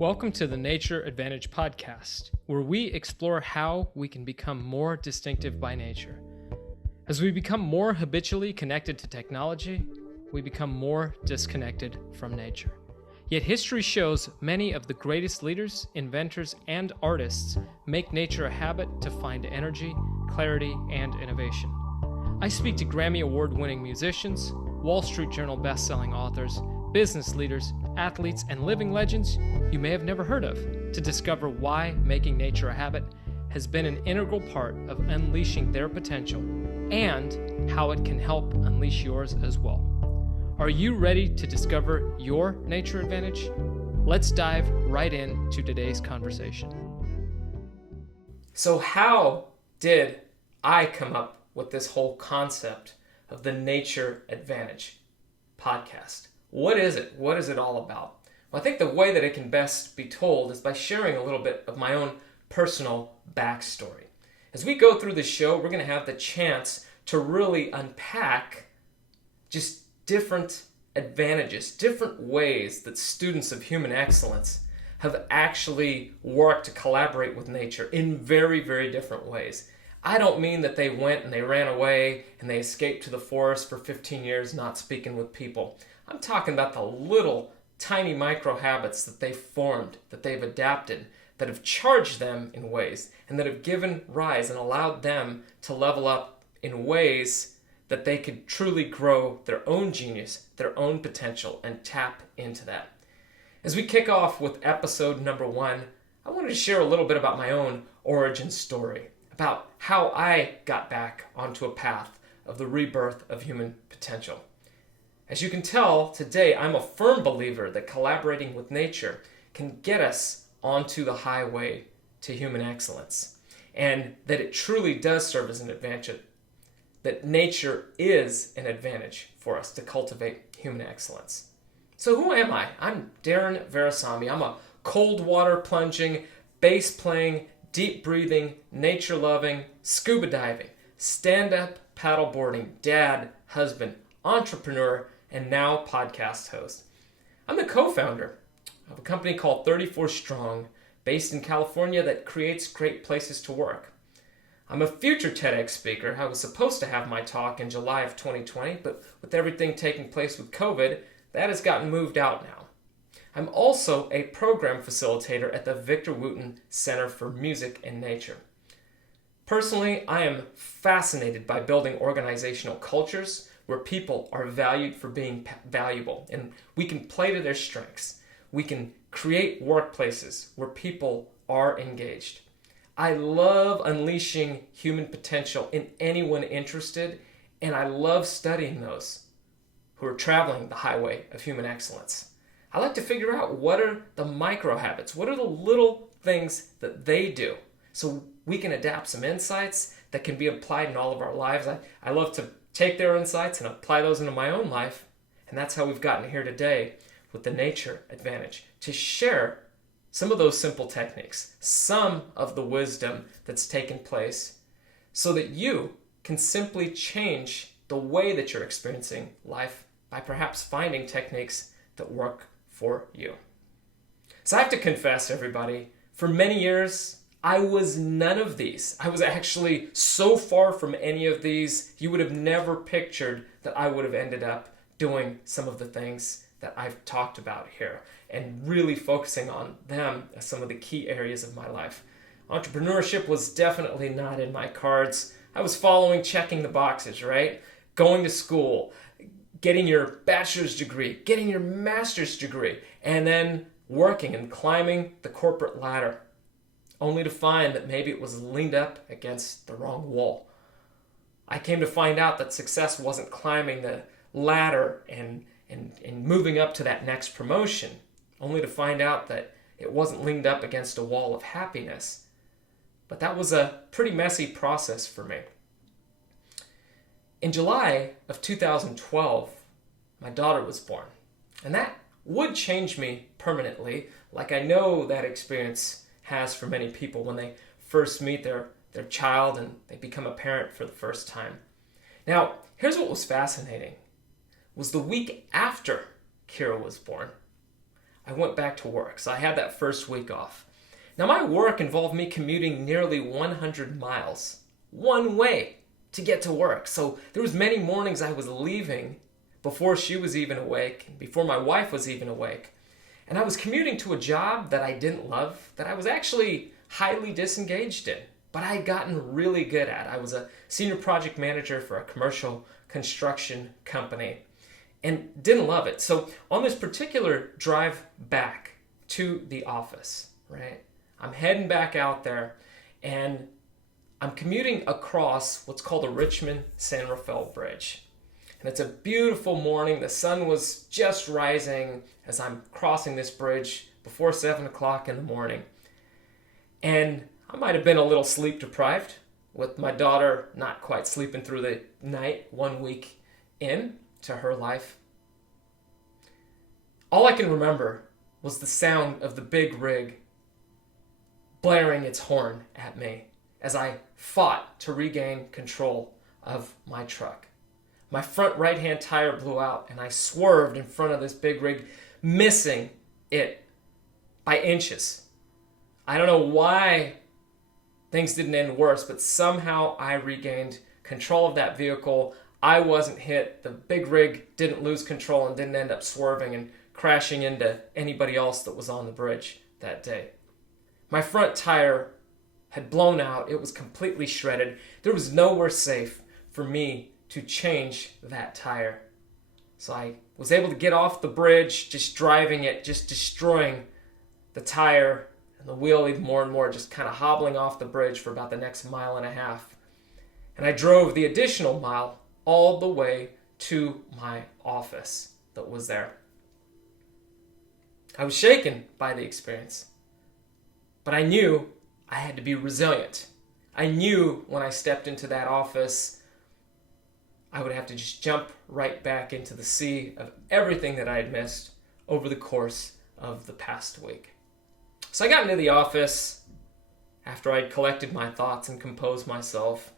Welcome to the Nature Advantage podcast, where we explore how we can become more distinctive by nature. As we become more habitually connected to technology, we become more disconnected from nature. Yet history shows many of the greatest leaders, inventors, and artists make nature a habit to find energy, clarity, and innovation. I speak to Grammy Award-winning musicians, Wall Street Journal best-selling authors, business leaders, athletes, and living legends you may have never heard of to discover why making nature a habit has been an integral part of unleashing their potential and how it can help unleash yours as well. Are you ready to discover your nature advantage? Let's dive right into today's conversation. So how did I come up with this whole concept of the Nature Advantage podcast? What is it? What is it all about? Well, I think the way that it can best be told is by sharing a little bit of my own personal backstory. As we go through this show, we're going to have the chance to really unpack just different advantages, different ways that students of human excellence have actually worked to collaborate with nature in very, very different ways. I don't mean that they went and they ran away and they escaped to the forest for 15 years not speaking with people. I'm talking about the little tiny micro habits that they've formed, that they've adapted, that have charged them in ways, and that have given rise and allowed them to level up in ways that they could truly grow their own genius, their own potential, and tap into that. As we kick off with episode number 1, I wanted to share a little bit about my own origin story, about how I got back onto a path of the rebirth of human potential. As you can tell, today I'm a firm believer that collaborating with nature can get us onto the highway to human excellence, and that it truly does serve as an advantage, that nature is an advantage for us to cultivate human excellence. So who am I? I'm Darren Virassammy. I'm a cold water plunging, bass playing, deep breathing, nature loving, scuba diving, stand-up paddleboarding, dad, husband, entrepreneur, and now podcast host. I'm the co-founder of a company called 34 Strong, based in California, that creates great places to work. I'm a future TEDx speaker. I was supposed to have my talk in July of 2020, but with everything taking place with COVID, that has gotten moved out now. I'm also a program facilitator at the Victor Wooten Center for Music and Nature. Personally, I am fascinated by building organizational cultures where people are valued for being valuable, and we can play to their strengths. We can create workplaces where people are engaged. I love unleashing human potential in anyone interested, and I love studying those who are traveling the highway of human excellence. I like to figure out what are the micro habits, what are the little things that they do, so we can adapt some insights that can be applied in all of our lives. I love to take their insights and apply those into my own life, and that's how we've gotten here today with the Nature Advantage, to share some of those simple techniques, some of the wisdom that's taken place, so that you can simply change the way that you're experiencing life by perhaps finding techniques that work for you. So I have to confess, everybody, for many years, I was none of these. I was actually so far from any of these, you would have never pictured that I would have ended up doing some of the things that I've talked about here and really focusing on them as some of the key areas of my life. Entrepreneurship was definitely not in my cards. I was checking the boxes, right? Going to school, getting your bachelor's degree, getting your master's degree, and then working and climbing the corporate ladder, only to find that maybe it was leaned up against the wrong wall. I came to find out that success wasn't climbing the ladder and moving up to that next promotion, only to find out that it wasn't leaned up against a wall of happiness. But that was a pretty messy process for me. In July of 2012, my daughter was born, and that would change me permanently, like I know that experience has for many people when they first meet their child and they become a parent for the first time. Now, here's what was fascinating, was the week after Kira was born, I went back to work. So I had that first week off. Now my work involved me commuting nearly 100 miles one way to get to work. So there was many mornings I was leaving before she was even awake, before my wife was even awake. And I was commuting to a job that I didn't love, that I was actually highly disengaged in, but I had gotten really good at. I was a senior project manager for a commercial construction company and didn't love it. So on this particular drive back to the office, right, I'm heading back out there and I'm commuting across what's called the Richmond-San Rafael Bridge. And it's a beautiful morning. The sun was just rising as I'm crossing this bridge before 7 o'clock in the morning. And I might have been a little sleep deprived, with my daughter not quite sleeping through the night 1 week in to her life. All I can remember was the sound of the big rig blaring its horn at me as I fought to regain control of my truck. My front right-hand tire blew out and I swerved in front of this big rig, missing it by inches. I don't know why things didn't end worse, but somehow I regained control of that vehicle. I wasn't hit. The big rig didn't lose control and didn't end up swerving and crashing into anybody else that was on the bridge that day. My front tire had blown out. It was completely shredded. There was nowhere safe for me to change that tire. So I was able to get off the bridge, just driving it, just destroying the tire and the wheel even more and more, just kind of hobbling off the bridge for about the next 1.5 miles. And I drove the additional mile all the way to my office that was there. I was shaken by the experience, but I knew I had to be resilient. I knew when I stepped into that office, I would have to just jump right back into the sea of everything that I had missed over the course of the past week. So I got into the office after I'd collected my thoughts and composed myself.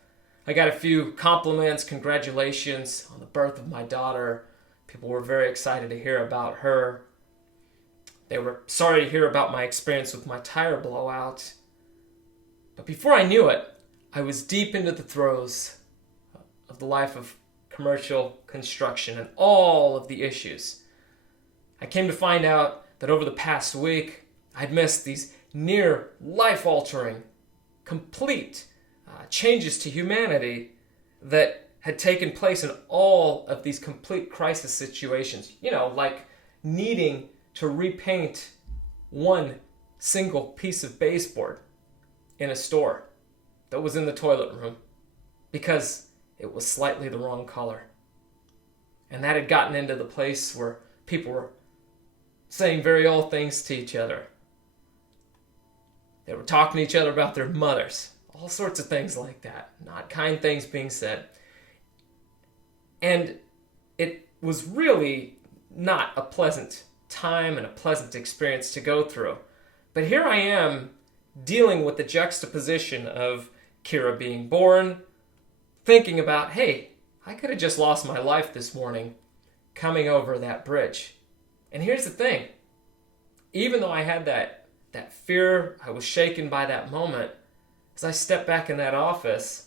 I got a few compliments, congratulations on the birth of my daughter. People were very excited to hear about her. They were sorry to hear about my experience with my tire blowout. But before I knew it, I was deep into the throes of the life of commercial construction and all of the issues. I came to find out that over the past week, I'd missed these near life-altering, complete changes to humanity that had taken place in all of these complete crisis situations. You know, like needing to repaint one single piece of baseboard in a store that was in the toilet room because it was slightly the wrong color. And that had gotten into the place where people were saying very old things to each other. They were talking to each other about their mothers. All sorts of things like that. Not kind things being said. And it was really not a pleasant time and a pleasant experience to go through. But here I am dealing with the juxtaposition of Kira being born, thinking about, hey, I could have just lost my life this morning coming over that bridge. And here's the thing. Even though I had that fear, I was shaken by that moment, as I stepped back in that office,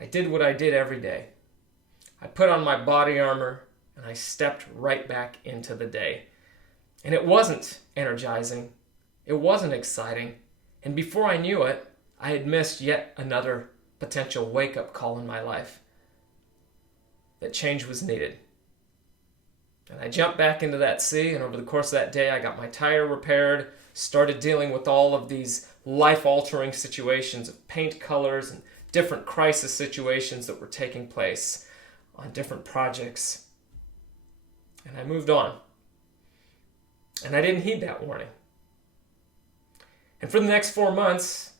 I did what I did every day. I put on my body armor and I stepped right back into the day. And it wasn't energizing. It wasn't exciting. And before I knew it, I had missed yet another potential wake-up call in my life. That change was needed. And I jumped back into that sea, and over the course of that day, I got my tire repaired, started dealing with all of these life-altering situations of paint colors and different crisis situations that were taking place on different projects. And I moved on. And I didn't heed that warning. And for the next 4 months,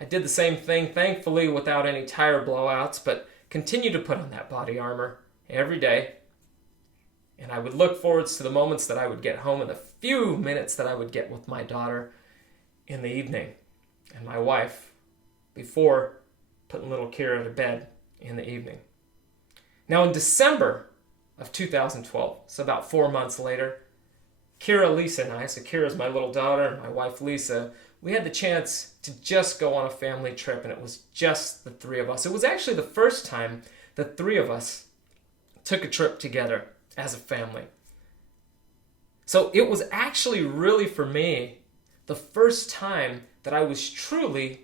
I did the same thing, thankfully without any tire blowouts, but continued to put on that body armor every day. And I would look forward to the moments that I would get home and the few minutes that I would get with my daughter in the evening and my wife before putting little Kira to bed in the evening. Now in December of 2012, so about 4 months later, Kira, Lisa, and I, so Kira's my little daughter and my wife Lisa, we had the chance to just go on a family trip, and it was just the three of us. It was actually the first time the three of us took a trip together as a family. So it was actually really, for me, the first time that I was truly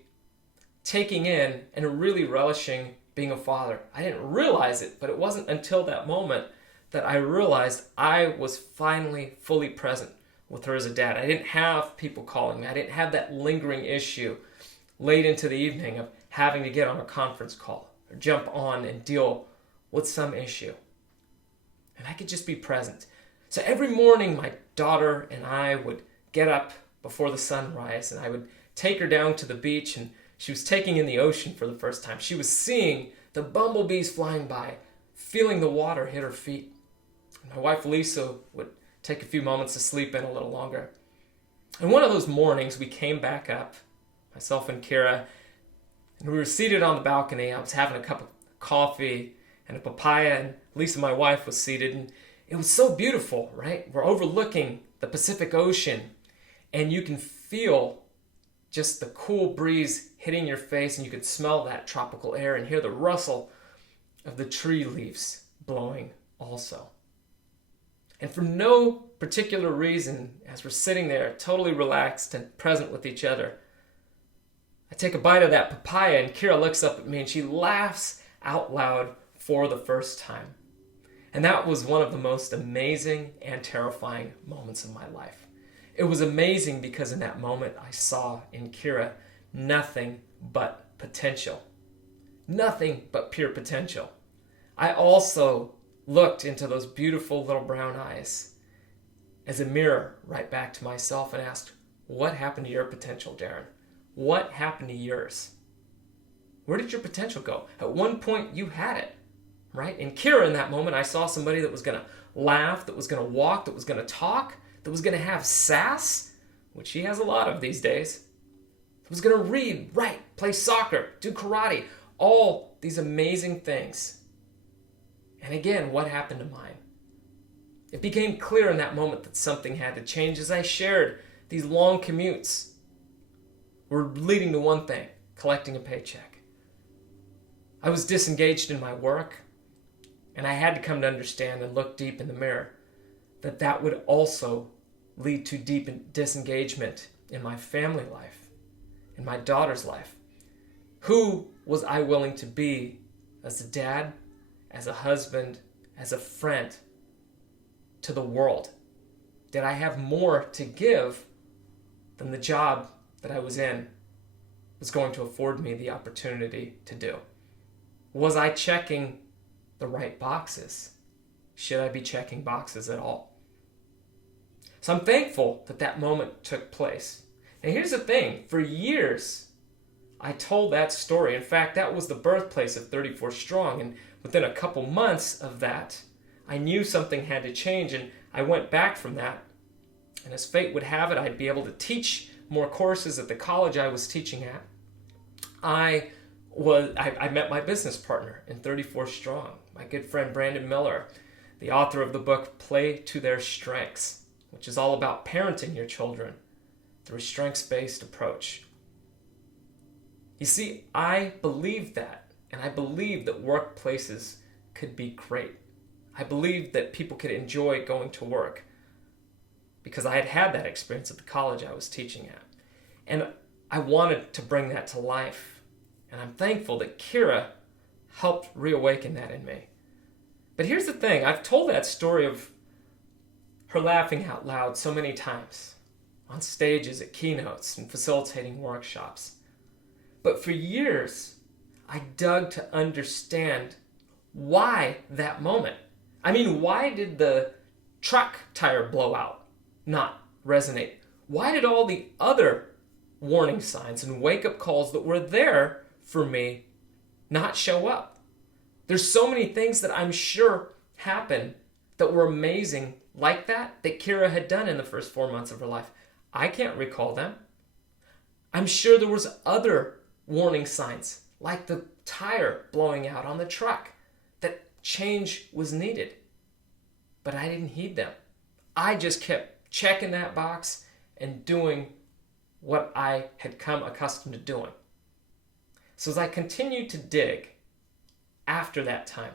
taking in and really relishing being a father. I didn't realize it, but it wasn't until that moment that I realized I was finally fully present with her as a dad. I didn't have people calling me. I didn't have that lingering issue late into the evening of having to get on a conference call or jump on and deal with some issue. And I could just be present. So every morning, my daughter and I would get up before the sunrise, and I would take her down to the beach, and she was taking in the ocean for the first time. She was seeing the bumblebees flying by, feeling the water hit her feet. My wife Lisa would take a few moments to sleep in a little longer. And one of those mornings, we came back up, myself and Kira, and we were seated on the balcony. I was having a cup of coffee and a papaya, and Lisa, my wife, was seated, and it was so beautiful, right? We're overlooking the Pacific Ocean, and you can feel just the cool breeze hitting your face, and you could smell that tropical air and hear the rustle of the tree leaves blowing also. And for no particular reason, as we're sitting there totally relaxed and present with each other, I take a bite of that papaya, and Kira looks up at me and she laughs out loud for the first time. And that was one of the most amazing and terrifying moments of my life. It was amazing because in that moment I saw in Kira nothing but potential. Nothing but pure potential. I also looked into those beautiful little brown eyes as a mirror right back to myself and asked, what happened to your potential, Darren? What happened to yours? Where did your potential go? At one point you had it, right? In Kira, in that moment, I saw somebody that was going to laugh, that was going to walk, that was going to talk, that was going to have sass, which she has a lot of these days, that was going to read, write, play soccer, do karate, all these amazing things. And again, what happened to mine? It became clear in that moment that something had to change as I shared these long commutes were leading to one thing, collecting a paycheck. I was disengaged in my work, and I had to come to understand and look deep in the mirror that that would also lead to deep disengagement in my family life, in my daughter's life. Who was I willing to be as a dad, as a husband, as a friend to the world? Did I have more to give than the job that I was in was going to afford me the opportunity to do? Was I checking the right boxes? Should I be checking boxes at all? So I'm thankful that that moment took place. And here's the thing, for years, I told that story. In fact, that was the birthplace of 34 Strong, and within a couple months of that, I knew something had to change, and I went back from that. And as fate would have it, I'd be able to teach more courses at the college I was teaching at. I met my business partner in 34 Strong, my good friend Brandon Miller, the author of the book Play to Their Strengths, which is all about parenting your children through a strengths-based approach. You see, I believed that, and I believed that workplaces could be great. I believed that people could enjoy going to work because I had had that experience at the college I was teaching at. And I wanted to bring that to life. And I'm thankful that Kira helped reawaken that in me. But here's the thing. I've told that story of her laughing out loud so many times on stages, at keynotes, and facilitating workshops. But for years, I dug to understand why that moment. I mean, why did the truck tire blowout not resonate? Why did all the other warning signs and wake-up calls that were there for me not show up? There's so many things that I'm sure happened that were amazing like that Kira had done in the first 4 months of her life. I can't recall them. I'm sure there was other warning signs like the tire blowing out on the truck that change was needed. But I didn't heed them. I just kept checking that box and doing what I had come accustomed to doing. So as I continued to dig after that time,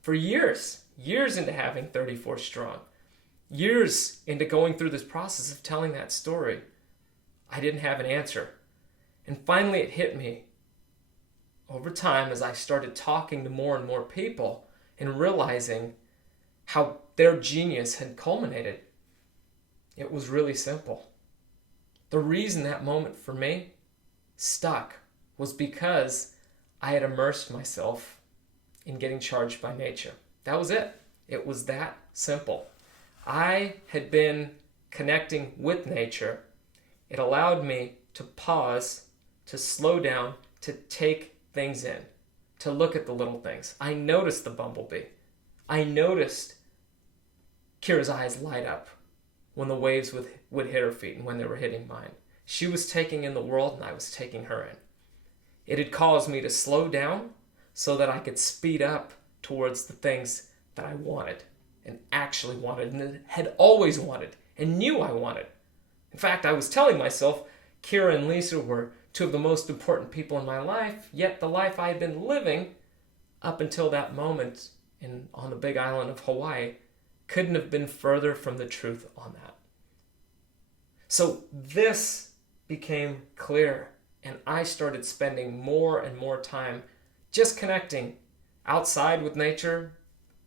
for years into having 34 Strong, years into going through this process of telling that story, I didn't have an answer. And finally it hit me over time as I started talking to more and more people and realizing how their genius had culminated. It was really simple. The reason that moment for me stuck was because I had immersed myself in getting charged by nature. That was it. It was that simple. I had been connecting with nature. It allowed me to pause, to slow down, to take things in, to look at the little things. I noticed the bumblebee. I noticed Kira's eyes light up when the waves would hit her feet and when they were hitting mine. She was taking in the world and I was taking her in. It had caused me to slow down so that I could speed up towards the things that I wanted and actually wanted and had always wanted and knew I wanted. In fact, I was telling myself Kira and Lisa were two of the most important people in my life, yet the life I had been living up until that moment on the big island of Hawaii couldn't have been further from the truth on that. So this became clear, and I started spending more and more time just connecting outside with nature,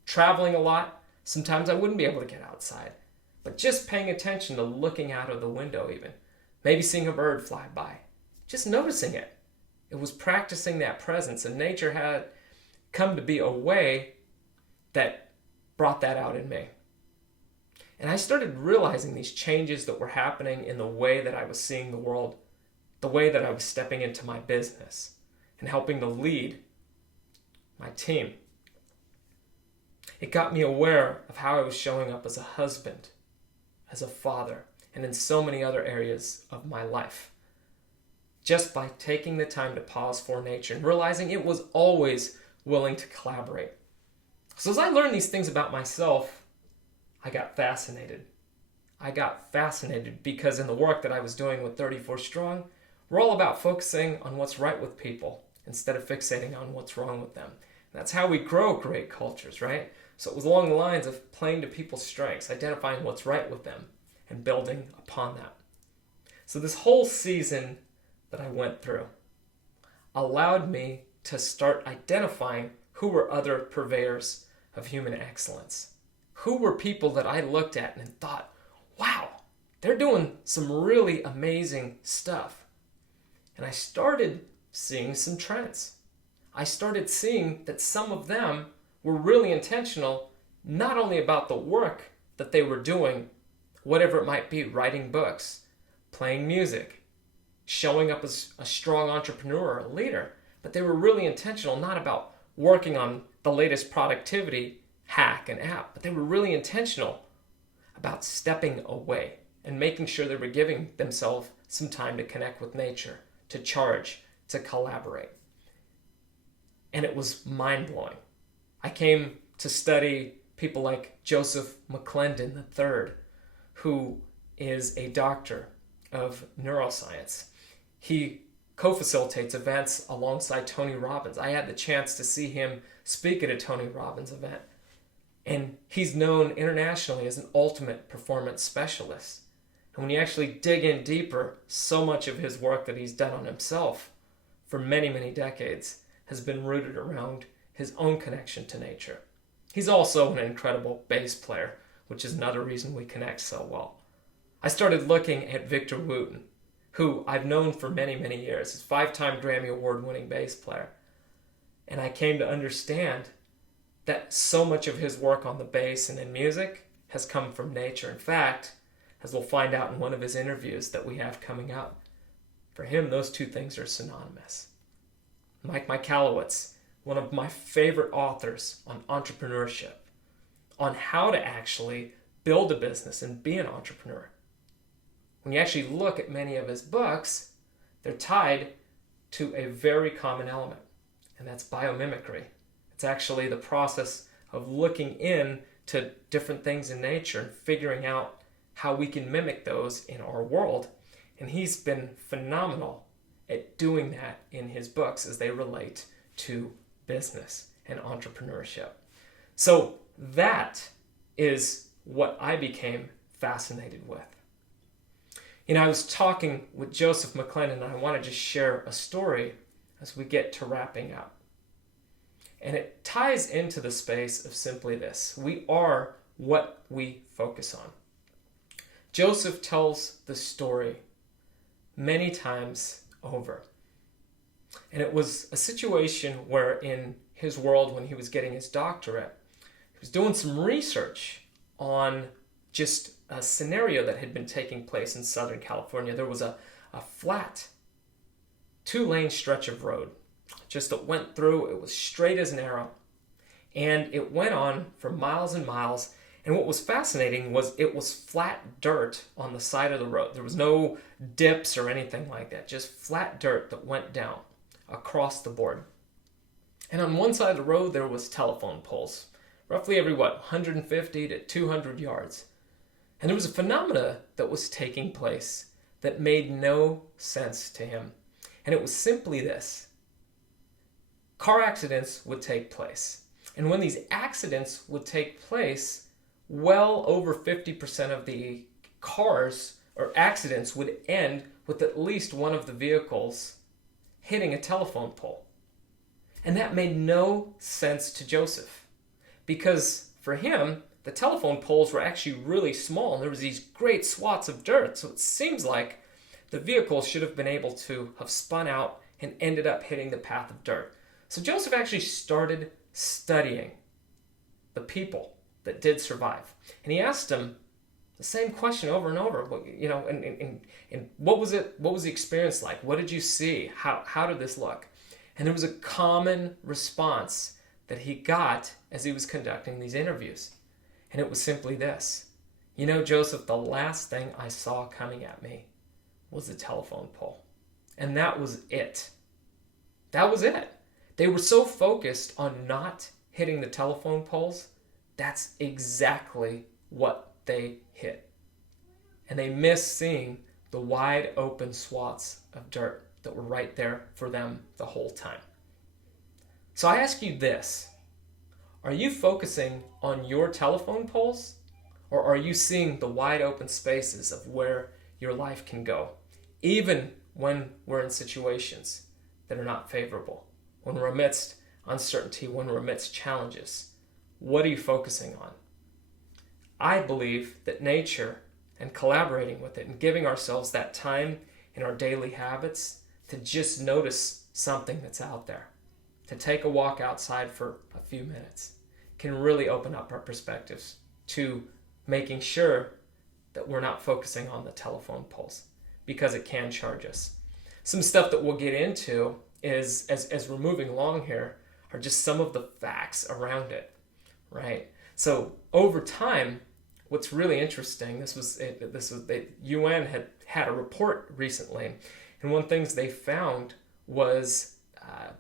traveling a lot. Sometimes I wouldn't be able to get outside, but just paying attention to looking out of the window even. Maybe seeing a bird fly by, just noticing it. It was practicing that presence, and nature had come to be a way that brought that out in me. And I started realizing these changes that were happening in the way that I was seeing the world, the way that I was stepping into my business and helping to lead my team. It got me aware of how I was showing up as a husband, as a father, and in so many other areas of my life. Just by taking the time to pause for nature and realizing it was always willing to collaborate. So as I learned these things about myself, I got fascinated. I got fascinated because in the work that I was doing with 34 Strong, we're all about focusing on what's right with people instead of fixating on what's wrong with them. And that's how we grow great cultures, right? So it was along the lines of playing to people's strengths, identifying what's right with them, and building upon that. So this whole season that I went through allowed me to start identifying who were other purveyors of human excellence. Who were people that I looked at and thought, wow, they're doing some really amazing stuff. And I started seeing some trends. I started seeing that some of them were really intentional, not only about the work that they were doing, whatever it might be, writing books, playing music, showing up as a strong entrepreneur or a leader, but they were really intentional, not about working on the latest productivity hack and app, but they were really intentional about stepping away and making sure they were giving themselves some time to connect with nature, to charge, to collaborate. And it was mind-blowing. I came to study people like Joseph McClendon III, who is a doctor of neuroscience. He co-facilitates events alongside Tony Robbins. I had the chance to see him speak at a Tony Robbins event. And he's known internationally as an ultimate performance specialist. And when you actually dig in deeper, so much of his work that he's done on himself for many, many decades has been rooted around his own connection to nature. He's also an incredible bass player, which is another reason we connect so well. I started looking at Victor Wooten, who I've known for many, many years. He's a 5-time Grammy Award-winning bass player. And I came to understand that so much of his work on the bass and in music has come from nature. In fact, as we'll find out in one of his interviews that we have coming up, for him, those two things are synonymous. Mike Michalowicz, one of my favorite authors on entrepreneurship, on how to actually build a business and be an entrepreneur. When you actually look at many of his books, they're tied to a very common element, and that's biomimicry. It's actually the process of looking in to different things in nature and figuring out how we can mimic those in our world. And he's been phenomenal at doing that in his books as they relate to business and entrepreneurship. So that is what I became fascinated with. I was talking with Joseph McClendon, and I want to just share a story as we get to wrapping up. And it ties into the space of simply this: we are what we focus on. Joseph tells the story many times over. And it was a situation where in his world, when he was getting his doctorate, he was doing some research on just a scenario that had been taking place in Southern California. There was a flat 2-lane stretch of road just that went through. It was straight as an arrow, and it went on for miles and miles. And what was fascinating was it was flat dirt on the side of the road. There was no dips or anything like that, just flat dirt that went down across the board. And on one side of the road, there was telephone poles, roughly every 150 to 200 yards. And there was a phenomena that was taking place that made no sense to him. And it was simply this: car accidents would take place. And when these accidents would take place, well over 50% of the cars or accidents would end with at least one of the vehicles hitting a telephone pole. And that made no sense to Joseph, because for him, the telephone poles were actually really small, and there was these great swaths of dirt. So it seems like the vehicle should have been able to have spun out and ended up hitting the path of dirt. So Joseph actually started studying the people that did survive. And he asked them the same question over and over, and what was it? What was the experience like? What did you see? How did this look? And there was a common response that he got as he was conducting these interviews. And it was simply this: Joseph, the last thing I saw coming at me was the telephone pole. And that was it. That was it. They were so focused on not hitting the telephone poles. That's exactly what they hit. And they missed seeing the wide open swaths of dirt that were right there for them the whole time. So I ask you this: are you focusing on your telephone poles, or are you seeing the wide open spaces of where your life can go, even when we're in situations that are not favorable, when we're amidst uncertainty, when we're amidst challenges? What are you focusing on? I believe that nature and collaborating with it and giving ourselves that time in our daily habits to just notice something that's out there, to take a walk outside for a few minutes, can really open up our perspectives to making sure that we're not focusing on the telephone poles, because it can charge us. Some stuff that we'll get into is, as we're moving along here, are just some of the facts around it. Right. So over time, what's really interesting, the UN had a report recently, and one of the things they found was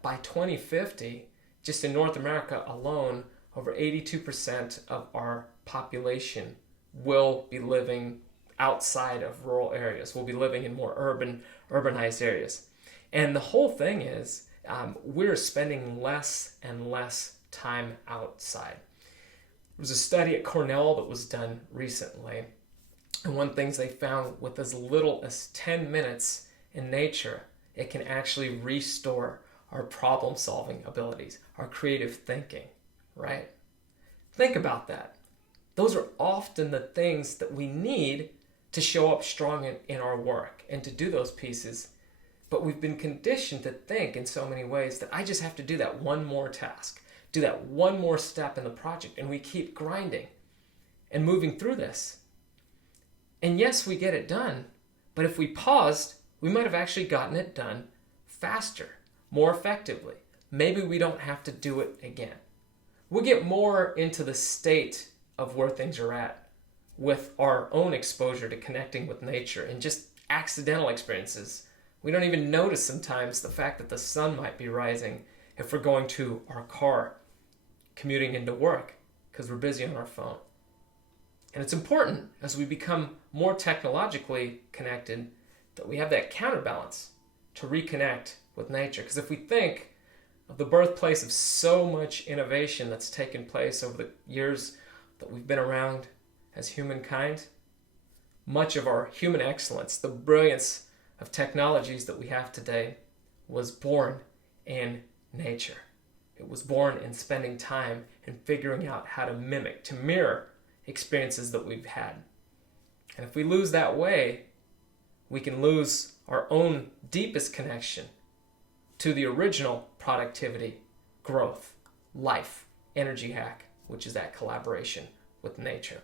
by 2050, just in North America alone, over 82% of our population will be living outside of rural areas. We'll be living in more urbanized areas. And the whole thing is we're spending less and less time outside. There was a study at Cornell that was done recently, and one of the things they found, with as little as 10 minutes in nature, it can actually restore our problem-solving abilities, our creative thinking, right? Think about that. Those are often the things that we need to show up strong in our work and to do those pieces, but we've been conditioned to think in so many ways that I just have to do that one more task, do that one more step in the project, and we keep grinding and moving through this. And yes, we get it done, but if we paused, we might have actually gotten it done faster, more effectively. Maybe we don't have to do it again. We'll get more into the state of where things are at with our own exposure to connecting with nature and just accidental experiences. We don't even notice sometimes the fact that the sun might be rising if we're going to our car, commuting into work, because we're busy on our phone. And it's important, as we become more technologically connected, that we have that counterbalance to reconnect with nature. Because if we think of the birthplace of so much innovation that's taken place over the years that we've been around as humankind, much of our human excellence, the brilliance of technologies that we have today, was born in nature. It was born in spending time and figuring out how to mimic, to mirror experiences that we've had. And if we lose that way, we can lose our own deepest connection to the original productivity, growth, life, energy hack, which is that collaboration with nature.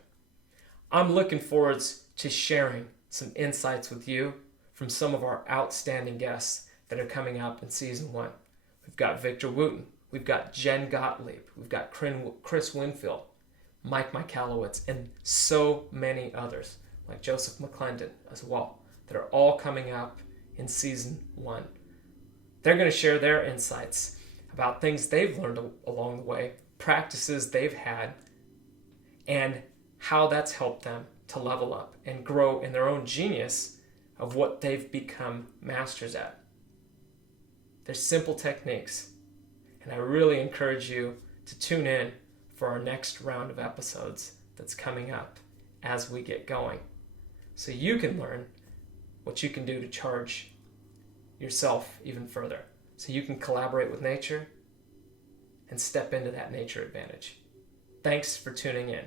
I'm looking forward to sharing some insights with you from some of our outstanding guests that are coming up in season 1. We've got Victor Wooten, we've got Jen Gottlieb, we've got Chris Winfield, Mike Michalowicz, and so many others, like Joseph McClendon as well, that are all coming up in season 1. They're going to share their insights about things they've learned along the way, practices they've had, and how that's helped them to level up and grow in their own genius of what they've become masters at. They're simple techniques, and I really encourage you to tune in for our next round of episodes that's coming up as we get going, so you can learn what you can do to charge yourself even further, so you can collaborate with nature and step into that nature advantage. Thanks for tuning in.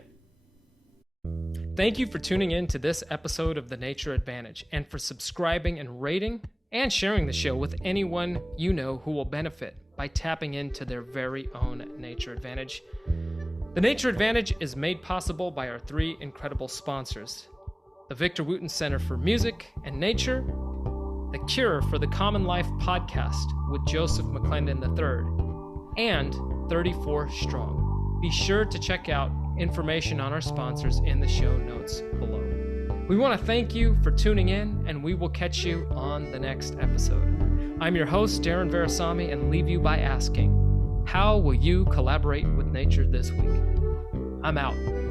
Thank you for tuning in to this episode of The Nature Advantage, and for subscribing and rating and sharing the show with anyone you know who will benefit by tapping into their very own nature advantage. The Nature Advantage is made possible by our 3 incredible sponsors: the Victor Wooten Center for Music and Nature, the Cure for the Common Life podcast with Joseph McClendon III, and 34 Strong. Be sure to check out information on our sponsors in the show notes below. We want to thank you for tuning in, and we will catch you on the next episode. I'm your host, Darren Virassammy, and leave you by asking, how will you collaborate with nature this week? I'm out.